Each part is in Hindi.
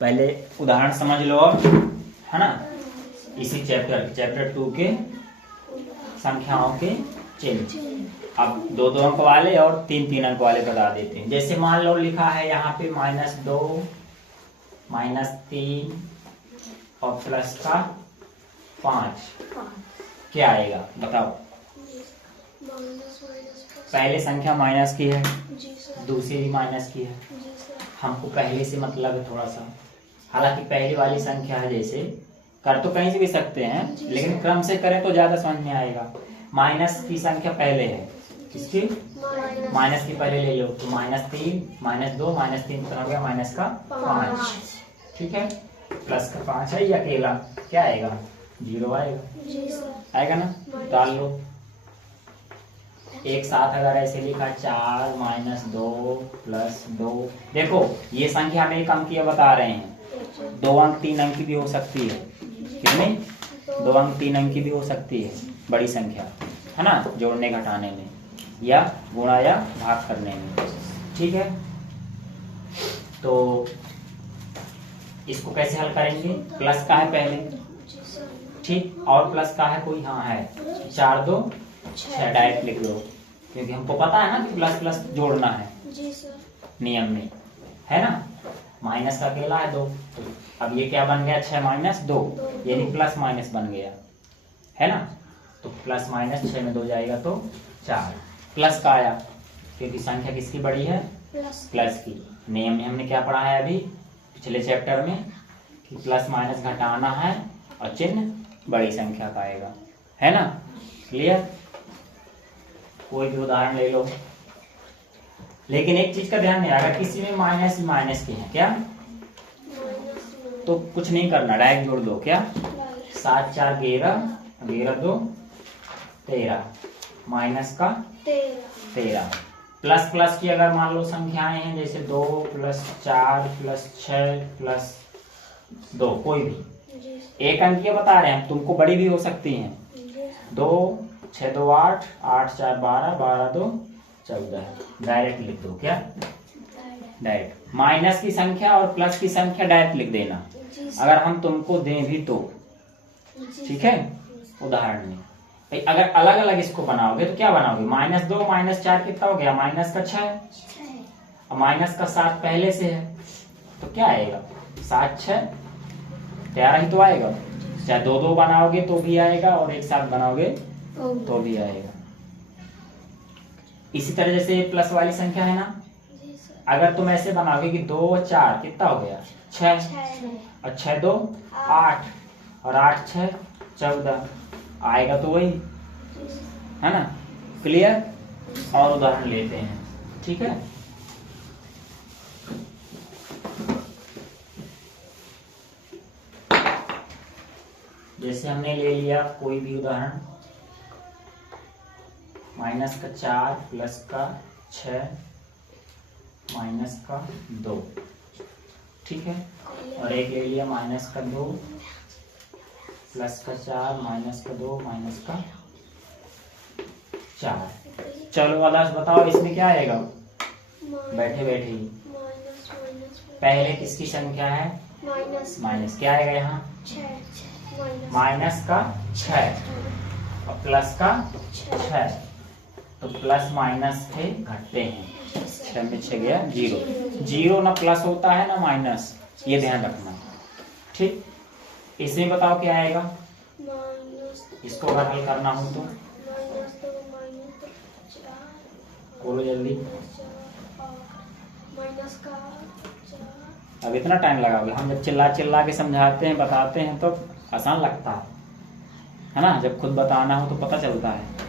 पहले उदाहरण समझ लो और, है ना, इसी चैप्टर 2 के संख्याओं के चिन्ह। अब 2-2 अंक वाले और 3-3 अंक वाले बता देते हैं। जैसे मान लो लिखा है यहाँ पे -2, -3 और प्लस का 5, क्या आएगा बताओ। पहले संख्या माइनस की है, दूसरी भी माइनस की है, हमको पहले से मतलब है थोड़ा सा। हालांकि पहली वाली संख्या है, जैसे कर तो कहीं से भी सकते हैं, लेकिन क्रम से करें तो ज्यादा समझ में आएगा। माइनस की संख्या पहले है, किसकी? माइनस की पहले ले लो तो -3, -2, -3 हो गया माइनस का 5, ठीक है। प्लस का 5 है, ये अकेला क्या आएगा? 0 आएगा, आएगा ना, डाल लो। एक साथ अगर ऐसे लिखा 4 -2 + 2, देखो ये संख्या हमें एक अंक की बता रहे हैं, 2 अंक 3 अंक की भी हो सकती है, कितनी? 2 अंक 3 अंक की भी हो सकती है, बड़ी संख्या है ना, जोड़ने घटाने में या गुणा या भाग करने में, ठीक है। तो इसको कैसे हल करेंगे? प्लस का है पहले, ठीक, और प्लस का है कोई? हाँ है, 4 2 6 डायरेक्ट लिख दो, क्योंकि हमको पता है ना कि प्लस प्लस जोड़ना है नियम में, है ना। माइनस का अकेला है 2, तो अब ये क्या बन गया? 6 - 2, यानी प्लस माइनस बन गया, है ना। तो प्लस माइनस 6 में 2 जाएगा तो 4। प्लस का आया क्योंकि संख्या किसकी बड़ी है? प्लस की। नियम में हमने क्या पढ़ा है अभी पिछले चैप्टर में कि प्लस माइनस घटाना है और चिन्ह बड़ी संख्या का आएगा, है ना। क्लियर? कोई भी उदाहरण ले लो, लेकिन एक चीज का ध्यान है, अगर किसी में माइनस की है क्या, तो कुछ नहीं करना, डायरेक्ट जोड़ दो। क्या? 7 4 11, 11 2 13, माइनस का 13। प्लस प्लस की अगर मान लो संख्याएं हैं, जैसे 2 + 4 + 6 + 2, कोई भी एक अंकीय बता रहे हैं, तुमको बड़ी भी हो सकती हैं। 2 6 2 8, 8 4 12, 12 2 14, डायरेक्ट लिख दो। क्या? डायरेक्ट माइनस की संख्या और प्लस की संख्या डायरेक्ट लिख देना, अगर हम तुमको दें भी तो, ठीक है। उदाहरण में भाई अगर अलग अलग इसको बनाओगे तो क्या बनाओगे? -2 -4 कितना हो गया? माइनस का 6, और माइनस का 7 पहले से है, तो क्या आएगा? 7 6 13 ही तो आएगा। चाहे 2 बनाओगे तो भी आएगा और एक साथ बनाओगे तो भी आएगा। इसी तरह जैसे प्लस वाली संख्या है ना, अगर तुम ऐसे बनाओगे कि 2 और 4 कितना हो गया? 6, और 6 2 8, और 8 6 14, आएगा तो वही, है ना। क्लियर? और उदाहरण लेते हैं, ठीक है। जैसे हमने ले लिया कोई भी उदाहरण, माइनस का 4 प्लस का 6 माइनस का 2, ठीक है। और एक ले लिया माइनस का 2 प्लस का 4 माइनस का 2 माइनस का 4। चलो आदर्श बताओ इसमें क्या आएगा? बैठे बैठे ही पहले किसकी संख्या है? माइनस। क्या आएगा यहाँ? माइनस का 6 और प्लस का 6, तो प्लस माइनस के घटते हैं, 6 में 6 गया 0। 0 ना प्लस होता है ना माइनस, ये ध्यान रखना, ठीक। इसमें बताओ क्या आएगा? इसको अगर हल करना हो तो बोलो जल्दी। अब इतना टाइम लगाओगे? हम जब चिल्ला चिल्ला के समझाते हैं बताते हैं तो आसान लगता है ना, जब खुद बताना हो तो पता चलता है।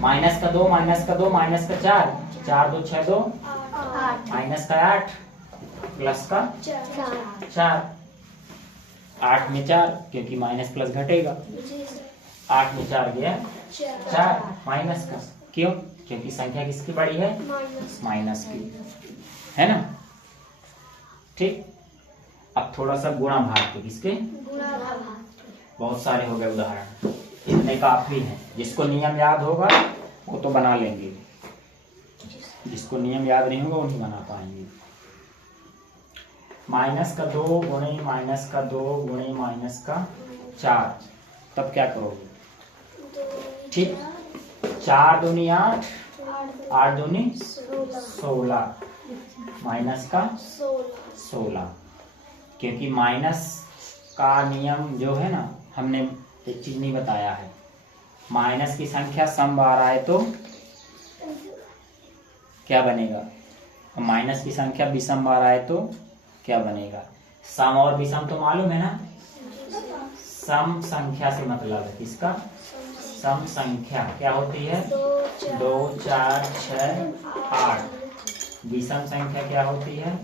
माइनस का 2 माइनस का 2 माइनस का 4, 4 2 6 2, माइनस का 8 प्लस का 4, 8 में 4 क्योंकि माइनस प्लस घटेगा, 8 में 4 गया 4 माइनस का, क्यों? क्योंकि संख्या किसकी बड़ी है? माइनस की, है ना, ठीक। अब थोड़ा सा गुणा भाग के, किसके? बहुत सारे हो गए उदाहरण, इतने काफी हैं। जिसको नियम याद होगा वो तो बना लेंगे, जिसको नियम याद नहीं होगा वो नहीं बना पाएंगे। माइनस का 2 गुणे माइनस का 2 गुणे माइनस का 4, तब क्या करोगे? ठीक, 4 दूनी 8, 8 दूनी 16, माइनस का 16, क्योंकि माइनस का नियम जो है ना, हमने एक चीज नहीं बताया है, माइनस की संख्या सम बार आए तो क्या बनेगा, माइनस की संख्या विषम बार आए तो क्या बनेगा? सम और विषम तो मालूम है ना, सम संख्या से मतलब है किसका? सम संख्या क्या होती है? 2 4 6 8। विषम संख्या क्या होती है?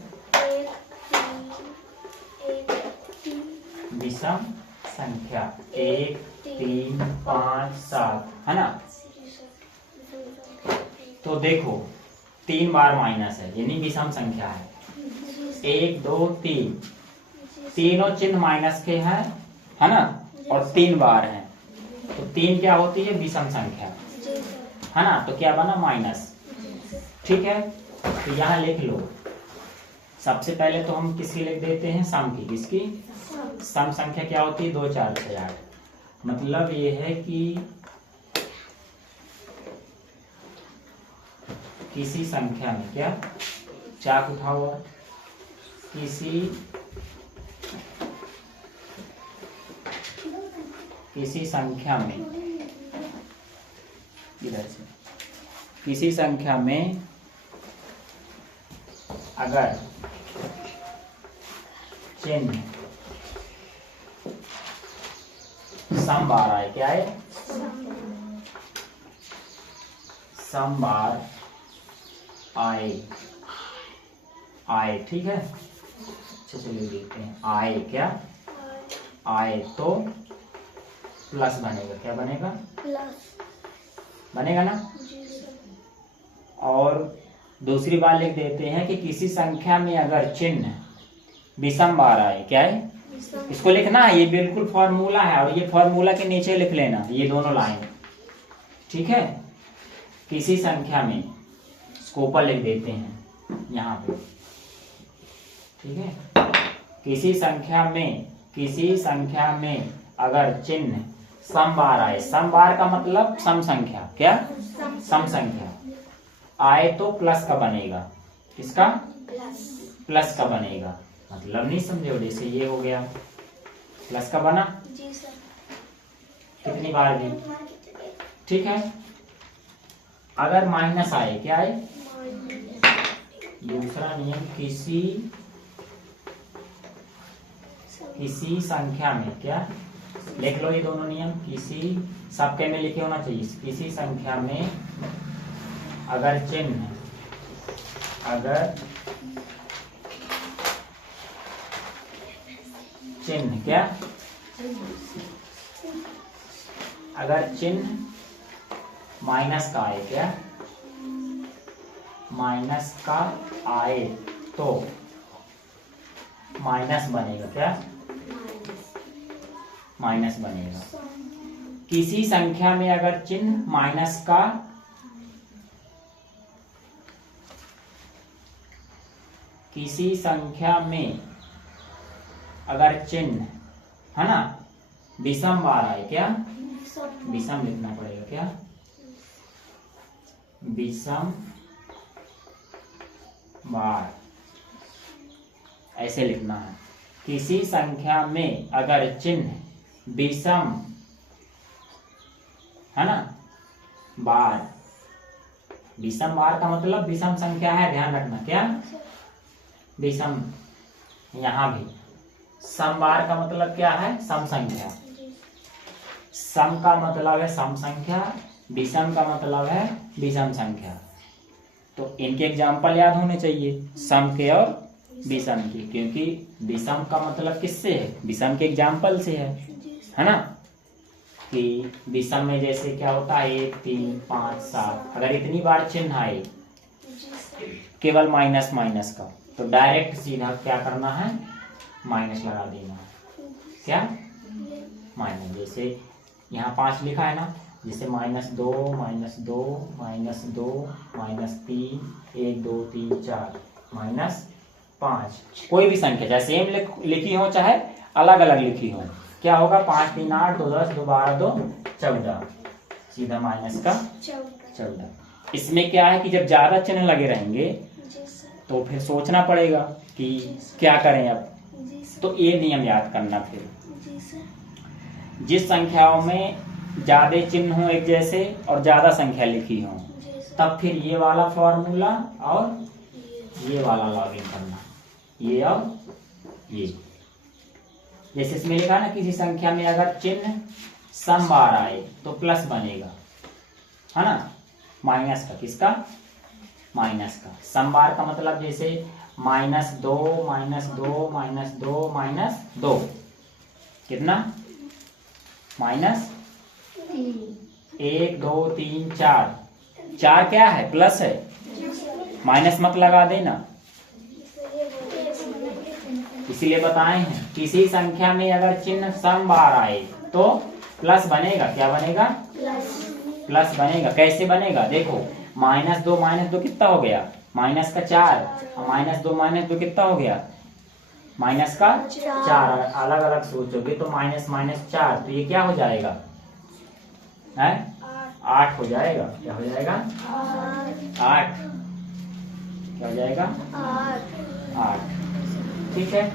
विषम संख्या 1 3 5 7, है ना। तो देखो 3 बार माइनस है, यानी विषम संख्या है। 1 2 3, तीनों चिन्ह माइनस के हैं, है ना, और 3 बार हैं, तो 3 क्या होती है? विषम संख्या, है ना। तो क्या बना? माइनस। ठीक है, तो यहाँ लिख लो। सबसे पहले तो हम किसकी लिख देते हैं? सम की। किसकी? सम संख्या क्या होती है? 2 4 6 8। मतलब ये है कि किसी संख्या में, क्या चाक उठा हुआ, किसी संख्या में, इधर से, किसी संख्या में अगर चिन्ह सम बार आए, क्या है? सम बार आए, ठीक है। अच्छा चलिए देखते हैं, आए, क्या आए तो प्लस बनेगा, क्या बनेगा? प्लस बनेगा ना। और दूसरी बात लिख देते हैं कि किसी संख्या में अगर चिन्ह विषम बार आए, क्या है? इसको लिखना है, ये बिल्कुल फॉर्मूला है, और ये फॉर्मूला के नीचे लिख लेना ये दोनों लाइन, ठीक है। किसी संख्या में, इसको ऊपर लिख देते हैं यहाँ पे, ठीक है। किसी संख्या में अगर चिन्ह सम बार आए, सम बार का मतलब सम संख्या, क्या? सम संख्या आए तो प्लस का बनेगा। किसका? प्लस का बनेगा। मतलब नहीं समझे? जैसे ये हो गया, प्लस का बना जी सर, कितनी बार भी, ठीक है। अगर माइनस आए, क्या आए? दूसरा नियम, किसी संख्या में, क्या लिख लो ये दोनों नियम, किसी, सबके में लिखे होना चाहिए। किसी संख्या में अगर चिन्ह, क्या, अगर चिन्ह माइनस का आए, क्या माइनस का आए तो माइनस बनेगा, क्या माइनस बनेगा। किसी संख्या में अगर चिन्ह माइनस का, किसी संख्या में अगर चिन्ह, है ना, विषम बार आए, क्या विषम लिखना पड़ेगा, क्या विषम बार, ऐसे लिखना है। किसी संख्या में अगर चिन्ह विषम, है ना, बार, विषम बार का मतलब विषम संख्या है, ध्यान रखना, क्या विषम। यहां भी सम बार का मतलब क्या है? सम संख्या। सम का मतलब है सम संख्या, विषम का मतलब है विषम संख्या। तो इनके एग्जाम्पल याद होने चाहिए, सम के और विषम के, क्योंकि विषम का मतलब किससे है? विषम के एग्जाम्पल से है ना। कि विषम में जैसे क्या होता है, 1 3 5 7, अगर इतनी बार चिन्ह आए केवल माइनस माइनस का, तो डायरेक्ट सीधा क्या करना है? माइनस लगा देना है, क्या माइनस। जैसे यहाँ 5 लिखा है ना, जैसे -2 -2 -2 -3 1 2 3 4 -5, 5, कोई भी संख्या चाहे सेम लिखी हो चाहे अलग अलग लिखी हो, क्या होगा 5 3 8 2 10 2 12 2 14, सीधा माइनस का 14। इसमें क्या है कि जब ज्यादा चिन्ह लगे रहेंगे तो फिर सोचना पड़ेगा कि क्या करें अब, तो ये नियम याद करना। फिर जिस संख्याओं में ज्यादा चिन्ह हो एक जैसे और ज्यादा संख्या लिखी हो, तब फिर ये वाला फॉर्मूला और ये वाला लॉगिन करना, ये और ये। जैसे इसमें लिखा ना किसी संख्या में अगर चिन्ह सम बार आए तो प्लस बनेगा, है ना, माइनस का, किसका, माइनस का। सम बार का मतलब जैसे -2 -2 -2 -2, कितना, -1 2 3 4, 4 क्या है, प्लस है, माइनस मत लगा देना, इसीलिए बताए हैं किसी संख्या में अगर चिन्ह सम बार आए तो प्लस बनेगा। क्या बनेगा, प्लस बनेगा। कैसे बनेगा, देखो -2 कितना हो गया, माइनस का 4, -2 कितना हो गया, माइनस का 4। अलग अलग सोचोगे तो -4, तो ये क्या हो जाएगा, है 8 हो जाएगा। क्या हो जाएगा, 8, क्या हो जाएगा, 8। ठीक है,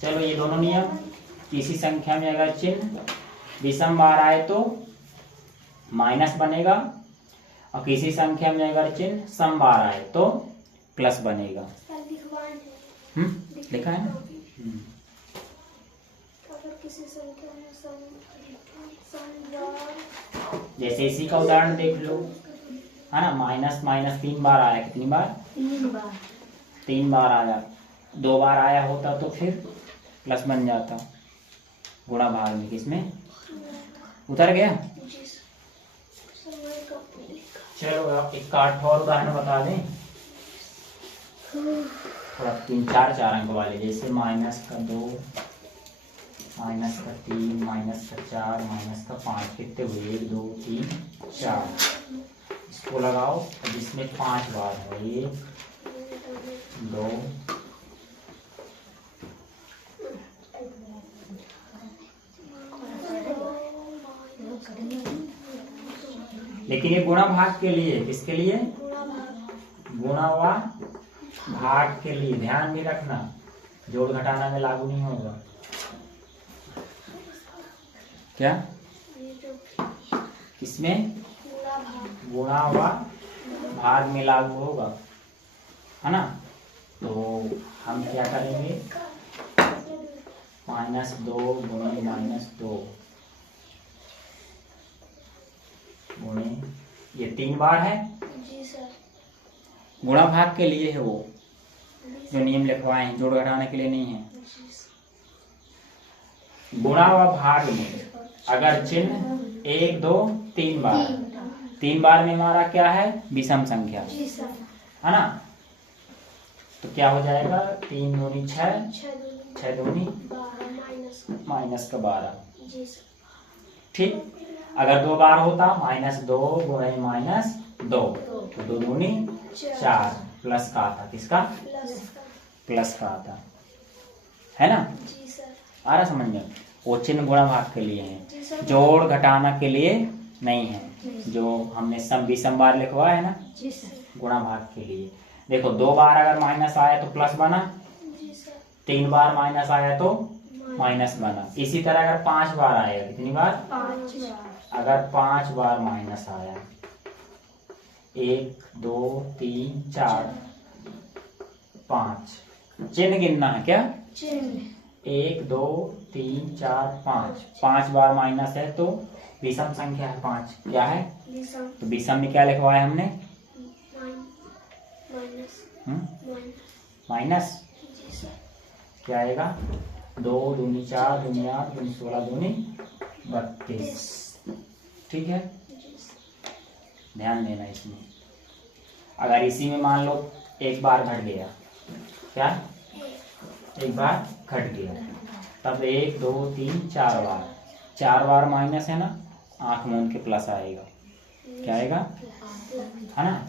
चलो ये दोनों नियम। किसी संख्या में अगर चिन्ह विषम बार आए तो माइनस बनेगा, और किसी संख्या में अगर चिन्ह सम बार आए तो प्लस बनेगा। लिखा है ना। किसी संख्या में जैसे इसी का उदाहरण देख लो, है ना, माइनस 3 बार आया, कितनी बार, 3 बार आया। 2 बार आया होता तो फिर प्लस बन जाता, गुणा भाग में, किसमें उतर गया। चलो एक आठ और उदाहरण बता दें, थोड़ा 3 4 अंक वाले, जैसे -2 -3 -4 -5, कितने हुए, 1 2 3 4। इसको लगाओ, जिसमें 5 बार है, 1 2 लेकिन ये गुणा भाग के लिए, किसके लिए, गुणा व भाग के लिए। ध्यान भी रखना, जोड़ घटाना में लागू नहीं होगा। क्या, किसमें, गुणा व भाग में लागू होगा, है ना। तो हम क्या करेंगे, -2 गुणे -2 गुणे, ये 3 बार है जी सर, गुणा भाग के लिए है, वो जो नियम लिखवाए हैं, जोड़ घटाने के लिए नहीं है। गुणा व भाग में अगर चिन्ह 1 2 3 बार, 3 बार में हमारा क्या है, विषम संख्या, है ना। तो क्या हो जाएगा, 3 दूनी 6, 6 दूनी -12। ठीक, अगर 2 बार होता, -2 गुणे -2, तो 2 दूनी 4, प्लस का आता, किसका, प्लस का आता, है ना। आ रहा समझ में। वो चिन्ह गुणा भाग के लिए है, जोड़ घटाना के लिए नहीं है। जो हमने सम विषम बार लिखवा है ना, गुणा भाग के लिए। देखो 2 बार अगर माइनस आया तो प्लस बना, 3 बार माइनस आया तो माइनस बना। इसी तरह अगर 5 बार आएगा, कितनी बार, 5 बार। अगर 5 बार माइनस आया, 1 2 3 4 5, चिन्ह गिनना है, क्या, 1 2 3 4 5, 5 बार माइनस है तो विषम संख्या है 5, क्या है, तो विषम में क्या लिखवाया हमने, माइनस, क्या आएगा, 2 दूनी 4 दूनी 8 दूनी 16 दूनी 32। ठीक है, ध्यान देना इसमें। अगर इसी में मान लो एक बार घट गया, क्या, एक बार घट गया, तब 1 2 3 4 बार, 4 बार माइनस है ना, आंख मूंद के प्लस आएगा, क्या आएगा, है ना।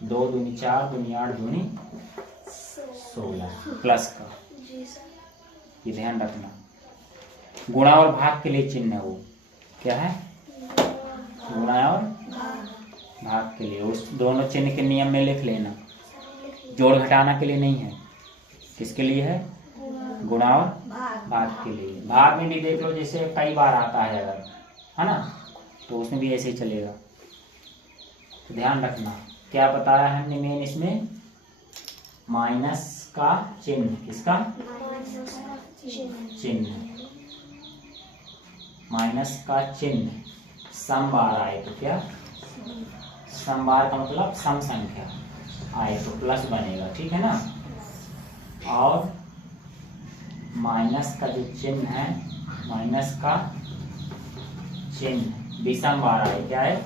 2 दूनी 4, दूनी 8, दूनी 16 प्लस का। जी सर। ये ध्यान रखना। गुणा और भाग के लिए चिन्ह है वो क्या है? गुणा और भाग के लिए। उस दोनों चिन्ह के नियम में लिख लेना। जोड़ घटाना के लिए नहीं है, किसके लिए है? गुणा और भाग के लिए। भाग में भी देख लो, जैसे कई बार आता है अगर, है ना, तो उसमें भी ऐसे ही चलेगा। तो ध्यान रखना क्या बताया है हमने मेन इसमें? माइनस का चिन्ह। किसका चिन्ह? माइनस का चिन्ह सम बार आए तो क्या? सम बार का मतलब सम संख्या आए तो प्लस बनेगा, ठीक है ना। और माइनस का जो चिन्ह है, माइनस का चिन्ह विषम बार आए, क्या है?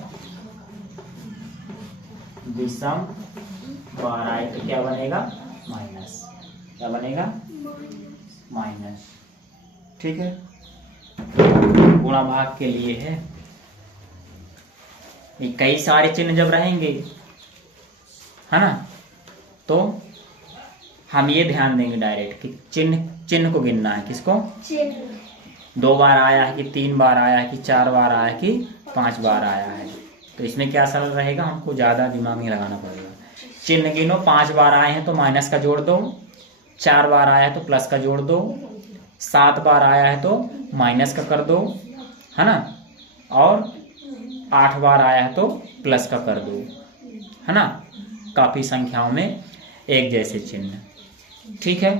विषम बार आए तो क्या बनेगा? माइनस। क्या बनेगा? माइनस। ठीक है, गुणा भाग के लिए है। ये कई सारे चिन्ह जब रहेंगे, है ना, तो हम ये ध्यान देंगे डायरेक्ट कि चिन्ह को गिनना है। किसको? 2 बार आया है कि 3 बार आया है कि 4 बार आया है कि 5 बार आया है। तो इसमें क्या सरल रहेगा, हमको ज्यादा दिमाग नहीं लगाना पड़ेगा। चिन्ह गिनो, 5 बार आए हैं तो माइनस का जोड़ दो, 4 बार आया है तो प्लस का जोड़ दो, 7 बार आया है तो माइनस का कर दो, है ना, और 8 बार आया है तो प्लस का कर दो, है ना। काफी संख्याओं में एक जैसे चिन्ह, ठीक है।